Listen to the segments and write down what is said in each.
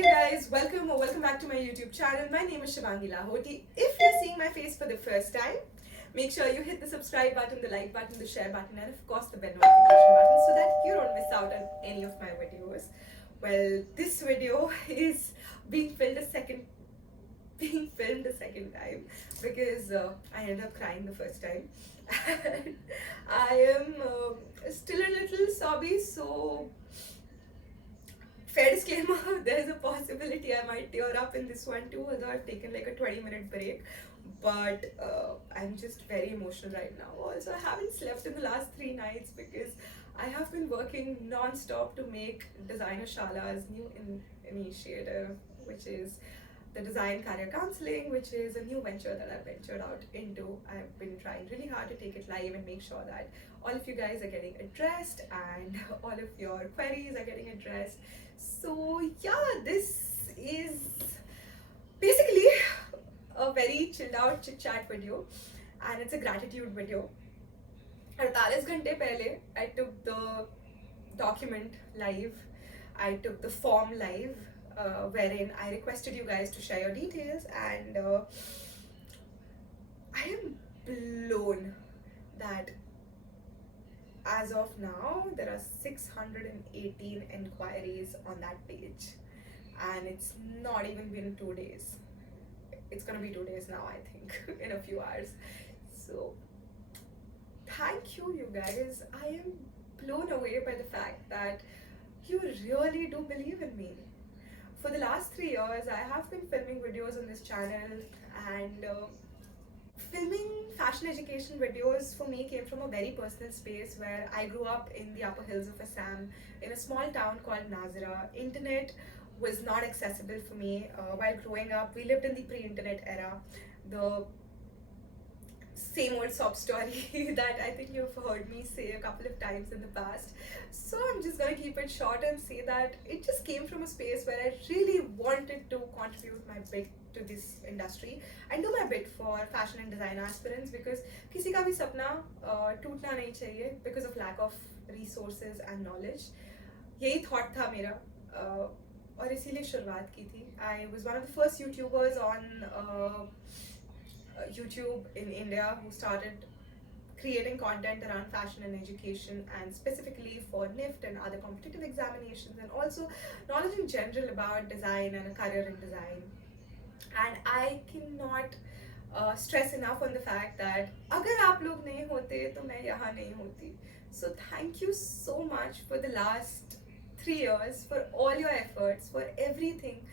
you guys, welcome or welcome back to my YouTube channel. My name is Shivangi Lahoti. If you're seeing my face for the first time, make sure you hit the subscribe button, the like button, the share button, and of course the bell notification button so that you don't miss out on any of my videos. Well, this video is being filmed a second time because I ended up crying the first time. And I am still a little sobby, so fair disclaimer, there's a possibility I might tear up in this one too, although I've taken like a 20-minute break. But I'm just very emotional right now. Also, I haven't slept in the last 3 nights because I have been working non-stop to make Designer Shala's new initiative, which is the Design Career Counseling, which is a new venture that I've ventured out into. I've been trying really hard to take it live and make sure that all of you guys are getting addressed and all of your queries are getting addressed. So yeah, this is basically a very chilled out chit chat video, and it's a gratitude video. 48 घंटे पहले I took the document live, I took the form live, wherein I requested you guys to share your details, and I am blown that as of now there are 618 inquiries on that page, and it's not even been 2 days. It's gonna be 2 days now, I think, in a few hours. So thank you guys. I am blown away by the fact that you really do believe in me. For the last 3 years, I have been filming videos on this channel, and filming fashion education videos for me came from a very personal space where I grew up in the upper hills of Assam in a small town called Nazira. Internet was not accessible for me while growing up. We lived in the pre-internet era. The same old sob story that I think you've heard me say a couple of times in the past. So I'm just gonna keep it short and say that it just came from a space where I really wanted to contribute my bit to this industry and do my bit for fashion and design aspirants, because किसी का भी सपना टूटना नहीं चाहिए because of lack of resources and knowledge. यही thought था मेरा, और इसीलिए शुरुआत की थी. I was one of the first YouTubers on YouTube in India who started creating content around fashion and education, and specifically for NIFT and other competitive examinations, and also knowledge in general about design and a career in design. And I cannot stress enough on the fact that अगर आप लोग नहीं होते तो मैं यहाँ नहीं होती. So thank you so much for the last 3 years, for all your efforts, for everything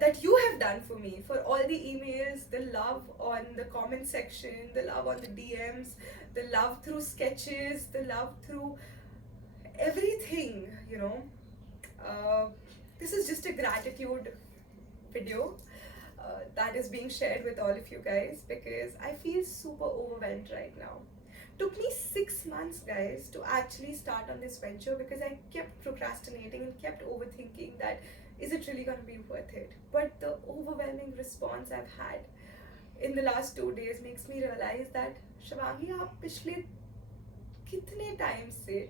that you have done for me, for all the emails, the love on the comment section, the love on the DMs, the love through sketches, the love through everything, you know. This is just a gratitude video that is being shared with all of you guys, because I feel super overwhelmed right now. Took me 6 months, guys, to actually start on this venture because I kept procrastinating and kept overthinking that is it really going to be worth it. But the overwhelming response I've had in the last 2 days makes me realize that Shivangi, आप पिछले कितने time से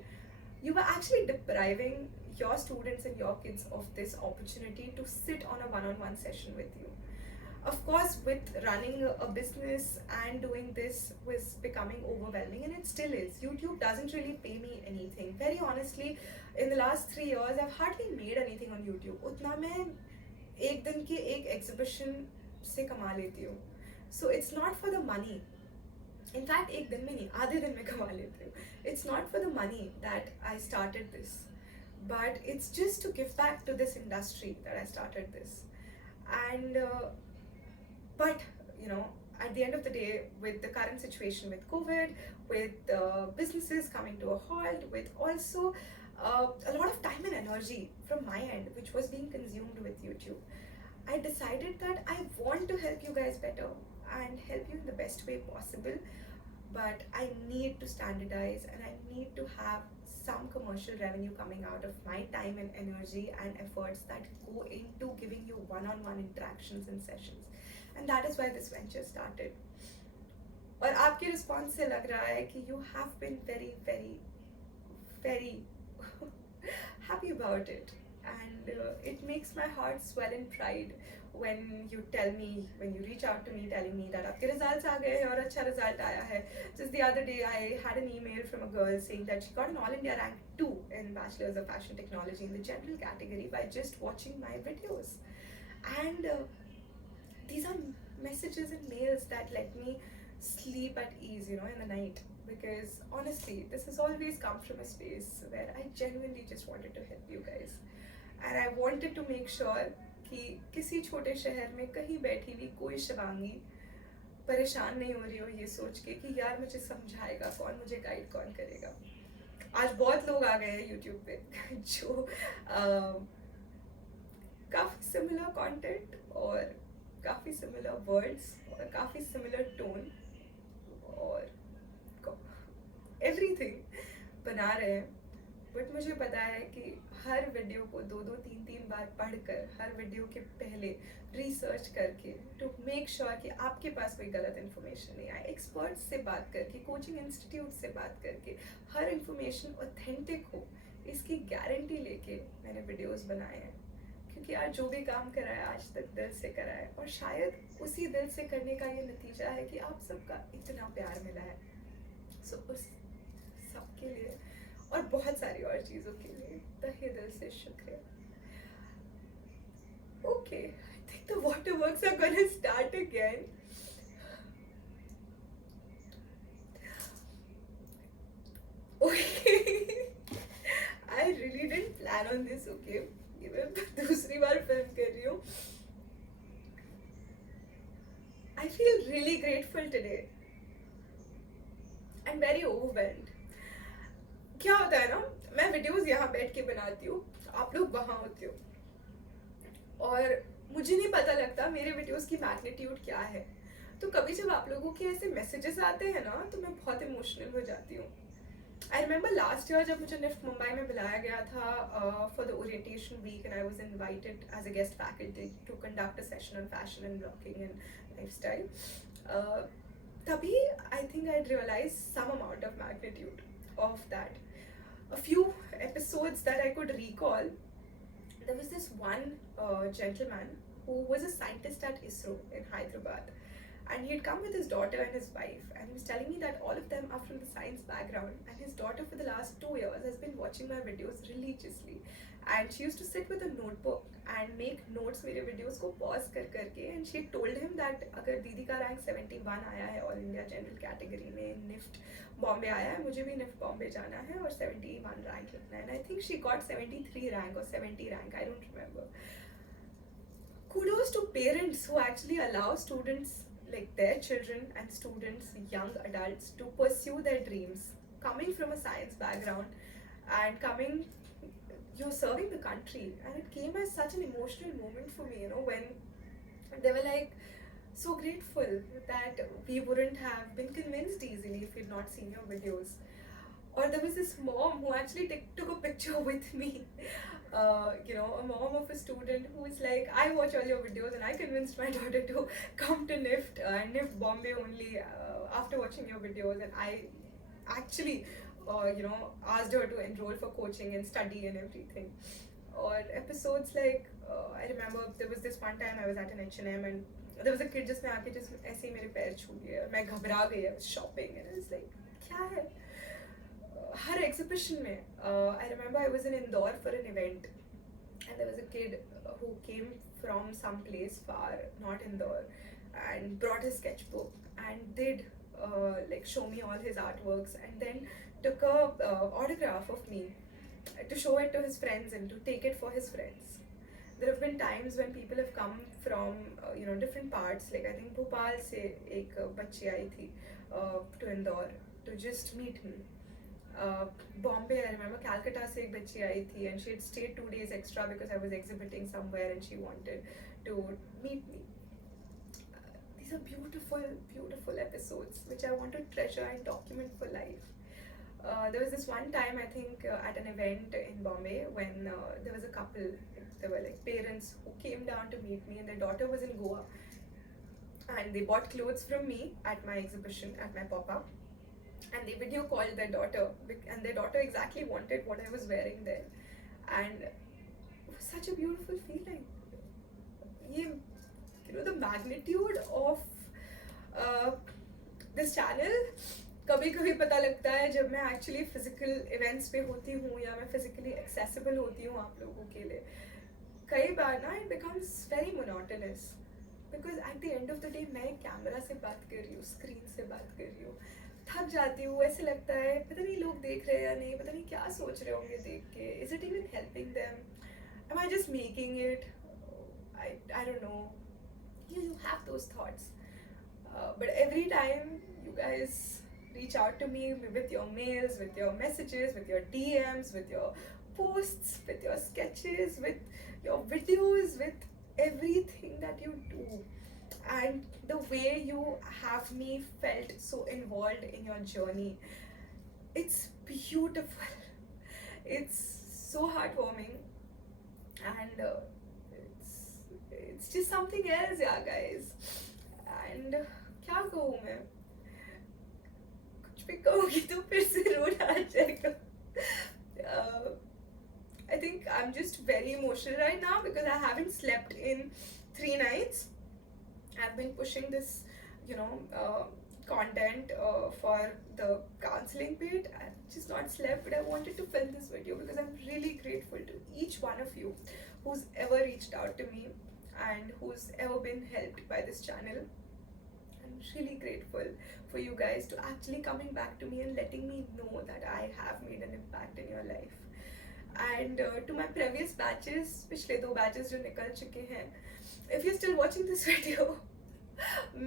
you were actually depriving your students and your kids of this opportunity to sit on a one-on-one session with you. Of course, with running a business and doing this was becoming overwhelming, and it still is. YouTube doesn't really pay me anything. Very honestly, in the last 3 years, I've hardly made anything on YouTube. उतना मैं एक दिन के एक exhibition से कमा लेती हूँ. So it's not for the money. In fact, एक दिन में नहीं, आधे दिन में कमा लेती हूँ. It's not for the money that I started this, but it's just to give back to this industry that I started this. And but you know, at the end of the day, with the current situation with COVID, with businesses coming to a halt, with also a lot of time and energy from my end which was being consumed with YouTube, I decided that I want to help you guys better and help you in the best way possible. But I need to standardize, and I need to have some commercial revenue coming out of my time and energy and efforts that go into giving you one-on-one interactions and sessions. And that is why this venture started. और आपके response से लग रहा है कि you have been very, very, very happy about it. And and it makes my heart swell in pride when you tell me, when you reach out to me telling me that आपके results आ गए हैं और अच्छा result आया है. Just the other day I had an email from a girl saying that she got an All India rank 2 in Bachelor's of Fashion Technology in the general category by just watching my videos. And these are messages and mails that let me sleep at ease, you know, in the night. Because honestly, this has always come from a space where I genuinely just wanted to help you guys. And I wanted to make sure कि किसी छोटे शहर में कहीं बैठी हुई कोई शिवांगी परेशान नहीं हो रही हो ये सोच के कि यार मुझे समझाएगा कौन, मुझे गाइड कौन करेगा. आज बहुत लोग आ गए हैं यूट्यूब पे जो काफ़ी सिमिलर कंटेंट और काफ़ी सिमिलर वर्ड्स और काफ़ी सिमिलर टोन और एवरीथिंग बना रहे हैं. बट मुझे पता है कि हर वीडियो को 2-3 बार पढ़कर, हर वीडियो के पहले रिसर्च करके टू मेक श्योर कि आपके पास कोई गलत इन्फॉर्मेशन नहीं आए, एक्सपर्ट्स से बात करके, कोचिंग इंस्टीट्यूट से बात करके हर इन्फॉर्मेशन ऑथेंटिक हो, इसकी गारंटी लेके मैंने वीडियोस बनाए हैं. क्योंकि आज जो भी काम करा है आज तक दिल से करा है और शायद उसी दिल से करने का ये नतीजा है कि आप सबका इतना प्यार मिला है. सो उस सबके लिए और बहुत सारी और चीज़ों के लिए तहे दिल से शुक्रिया. Okay, I think the waterworks are gonna start again. Okay, I really didn't plan on this. Okay, ये मैं दूसरी बार फिल्म कर रही हूँ. I feel really grateful today and very overwhelmed. क्या होता है ना, मैं वीडियोस यहाँ बैठ के बनाती हूँ, आप लोग वहाँ होते हो और मुझे नहीं पता लगता मेरे वीडियोस की मैग्नीट्यूड क्या है. तो कभी जब आप लोगों के ऐसे मैसेजेस आते हैं ना तो मैं बहुत इमोशनल हो जाती हूँ. आई रिमेंबर लास्ट ईयर जब मुझे निफ्ट मुंबई में बुलाया गया था for the orientation week and I was invited as a guest faculty to conduct a session on fashion and blogging and lifestyle. तभी I think I realise some amount of magnitude of that. A few episodes that I could recall, there was this one gentleman who was a scientist at ISRO in Hyderabad, and he had come with his daughter and his wife, and he was telling me that all of them are from the science background, and his daughter for the last 2 years has been watching my videos religiously, and she used to sit with a notebook and make notes मेरे videos को pause कर करके, and she told him that अगर दीदी का rank 71 आया है all India general category में, NIFT बॉम्बे आया है, मुझे भी NIFT बॉम्बे जाना है और 71 rank लिखना है. And I think she got 73 rank or 70 rank, I don't remember. Kudos to parents who actually allow students, like their children and students, young adults, to pursue their dreams, coming from a science background and coming, you're serving the country. And it came as such an emotional moment for me, you know, when they were like so grateful that we wouldn't have been convinced easily if we'd not seen your videos. Or there was this mom who actually took a picture with me, you know, a mom of a student who was like, I watch all your videos and I convinced my daughter to come to NIFT and NIFT Bombay only after watching your videos, and I actually you know, asked her to enroll for coaching and study and everything. Or episodes like I remember there was this one time I was at an H&M and there was a kid जिसने आके just ऐसे ही मेरे पैर छू लिया. मैं घबरा गई. I was shopping and I was like, क्या है? हर exhibition में I remember I was in Indore for an event and there was a kid who came from some place far, not Indore, and brought his sketchbook and did like show me all his artworks and then took a autograph of me to show it to his friends and to take it for his friends. There have been times when people have come from you know, different parts, like I think Bhopal से एक बच्ची आई थी to Indore to just meet me. Bombay, I remember Calcutta से एक बच्ची आई थी and she had stayed 2 days extra because I was exhibiting somewhere and she wanted to meet me. These are beautiful, beautiful episodes which I want to treasure and document for life. There was this one time, I think, at an event in Bombay when there was a couple, there were like parents who came down to meet me and their daughter was in Goa. And they bought clothes from me at my exhibition, at my pop-up. And they video called their daughter and their daughter exactly wanted what I was wearing there. And such a beautiful feeling. ये, the magnitude of this channel कभी कभी पता लगता है जब मैं actually physical events पे होती हूँ या मैं फिजिकली एक्सेसिबल होती हूँ आप लोगों के लिए. कई बार ना it becomes very monotonous because at the end of the day मैं कैमरा से बात कर रही हूँ, स्क्रीन से बात कर रही हूँ, थक जाती हूँ. ऐसे लगता है पता नहीं लोग देख रहे हैं या नहीं, पता नहीं क्या सोच रहे होंगे देख के. Is it even helping them? Am I just making it? I don't know. You have those thoughts. But every time you guys reach out to me with your mails, with your messages, with your DMs, with your posts, with your sketches, with your videos, with everything that you do, and the way you have me felt so involved in your journey, it's beautiful. It's so heartwarming, and it's just something else, yeah, guys. And क्या कहूँ मैं, कुछ भी कहूँगी तो फिर से रोना आ जाएगा. I think I'm just very emotional right now because I haven't slept in 3 nights. I've been pushing this, content for the counseling bit. I've just not slept, but I wanted to film this video because I'm really grateful to each one of you who's ever reached out to me and who's ever been helped by this channel. I'm really grateful for you guys to actually coming back to me and letting me know that I have made an impact in your life. And to my previous batches, पिछले 2 batches जो निकल चुके हैं, if you're still watching this video,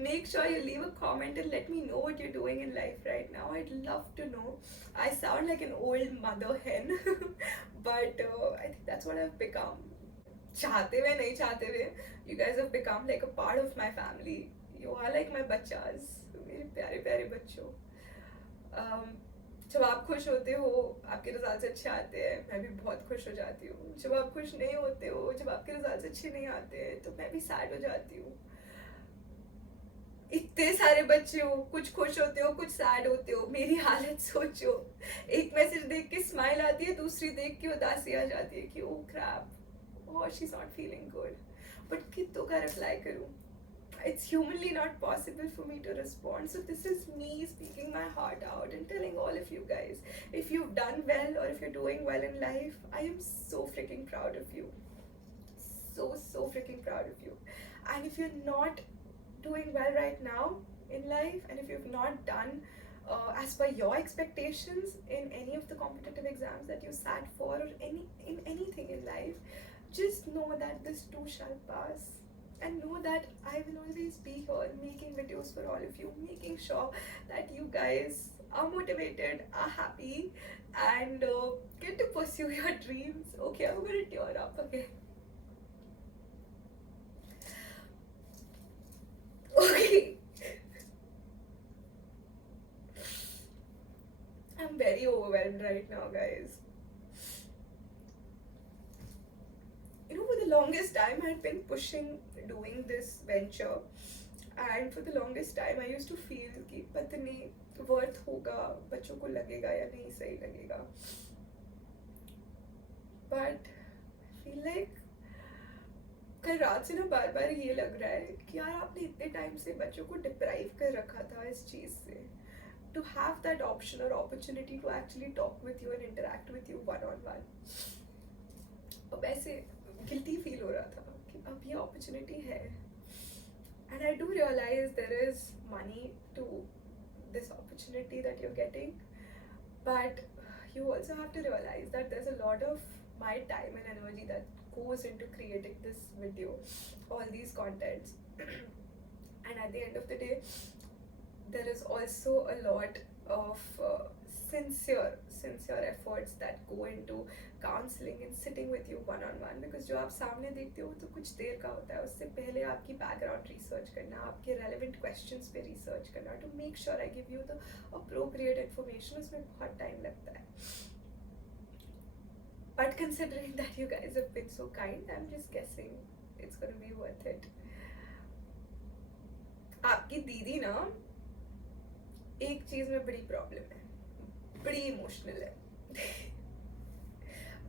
make sure you leave a comment and let me know what you're doing in life right now. I'd love to know. I sound like an old mother hen, but I think that's what I've become. चाहते हुए नहीं चाहते हुए, you guys have become like a part of my family. You are like my बच्चास, मेरे प्यारे प्यारे बच्चों. जब आप खुश होते हो, आपके रिजल्ट्स अच्छे आते हैं, मैं भी बहुत खुश हो जाती हूँ. जब आप खुश नहीं होते हो, जब आपके रिजल्ट्स अच्छे नहीं आते हैं, तो मैं भी सैड हो जाती हूँ. इतने सारे बच्चे हो, कुछ खुश होते हो, कुछ सैड होते हो. मेरी हालत सोचो, एक मैसेज देख के स्माइल आती है, दूसरी देख के उदासी आ जाती है कि ओ Krebs, oh she's not feeling good. But कितनों का reply करूँ? It's humanly not possible for me to respond. So this is me speaking my heart out and telling all of you guys, if you've done well or if you're doing well in life, I am so freaking proud of you. So freaking proud of you. And if you're not doing well right now in life, and if you've not done as per your expectations in any of the competitive exams that you sat for or in anything in life, just know that this too shall pass, and know that I will always be here making videos for all of you, making sure that you guys are motivated, are happy, and get to pursue your dreams. Okay, I'm gonna tear up again. Okay. I'm very overwhelmed right now, guys. For the longest time I had been pushing doing this venture, and for the longest time I used to feel कि पता नहीं worth होगा, बच्चों को लगेगा या नहीं सही लगेगा. But I feel like कल रात से ना बार बार ये लग रहा है कि यार आपने इतने टाइम से बच्चों को डिप्राइव कर रखा था इस चीज़ से. To have that option or opportunity to actually talk with you and interact with you one-on-one. अब ऐसे गिल्टी फील हो रहा था कि अब ये अपॉर्चुनिटी है. And I do realize there is money to this opportunity that you're getting, but you also have to realize that there's a lot of my time and energy that goes into creating this video, all these contents. And at the end of the day, there is also a lot of sincere efforts that go into counseling and sitting with you one-on-one, because जो आप सामने देखते हो तो कुछ देर का होता है. उससे पहले आपकी background research करना, आपके relevant questions पे research करना, to make sure I give you the appropriate information, उसमें बहुत time लगता है. But considering that you guys have been so kind, I'm just guessing it's gonna be worth it. आपकी दीदी ना एक चीज में बड़ी प्रॉब्लम है, बड़ी इमोशनल है.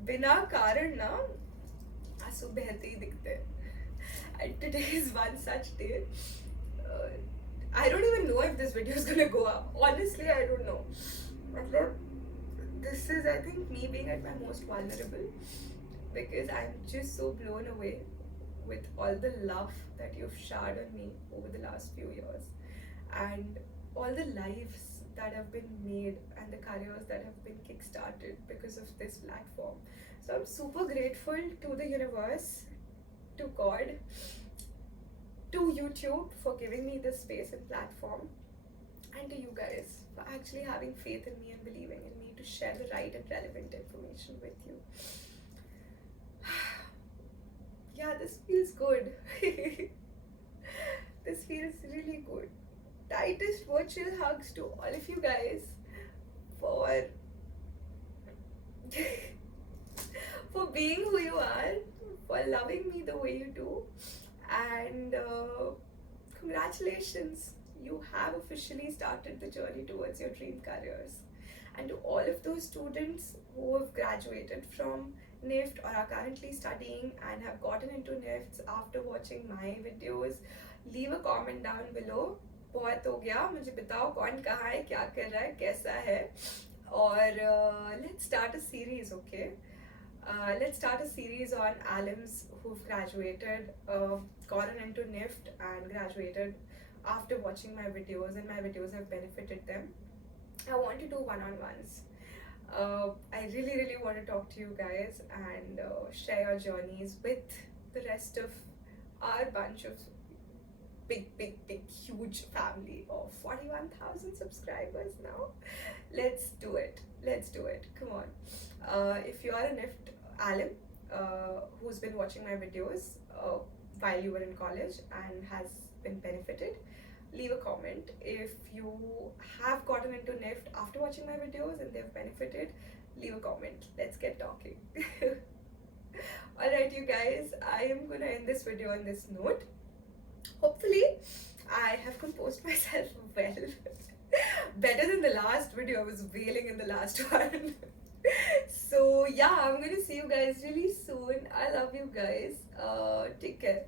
बिना कारण ना आंसू बहते ही दिखते हैं. And today is one such day. Uh, I don't even know if this video is gonna go up. Honestly, I don't know. मतलब, this is, I think, me being at my most vulnerable because I'm just so blown away with all the love that you've showered on me over the last few years and all the lives that have been made and the careers that have been kickstarted because of this platform. So I'm super grateful to the universe, to God, to YouTube for giving me this space and platform, and to you guys for actually having faith in me and believing in me to share the right and relevant information with you. Yeah, this feels good. This feels really good. Tightest virtual hugs to all of you guys for for being who you are, for loving me the way you do, and congratulations, you have officially started the journey towards your dream careers. And to all of those students who have graduated from NIFT or are currently studying and have gotten into NIFTs after watching my videos, leave a comment down below. बहुत हो गया, मुझे बताओ कौन कहाँ है, क्या कर रहा है, कैसा है, और let's start a series, okay? Let's start a series on alums who've graduated, gotten into NIFT and graduated after watching my videos, and my videos have benefited them. I want to do one-on-ones. I really, really want to talk to you guys and share your journeys with the rest of our bunch of big, huge family of 41,000 subscribers now. Let's do it. Let's do it. Come on. If you are a NIFT alum who's been watching my videos while you were in college and has been benefited, leave a comment. If you have gotten into NIFT after watching my videos and they've benefited, leave a comment. Let's get talking. Alright, you guys, I am gonna end this video on this note. Hopefully, I have composed myself well. Better than the last video. I was wailing in the last one. So yeah, I'm gonna see you guys really soon. I love you guys. Take care.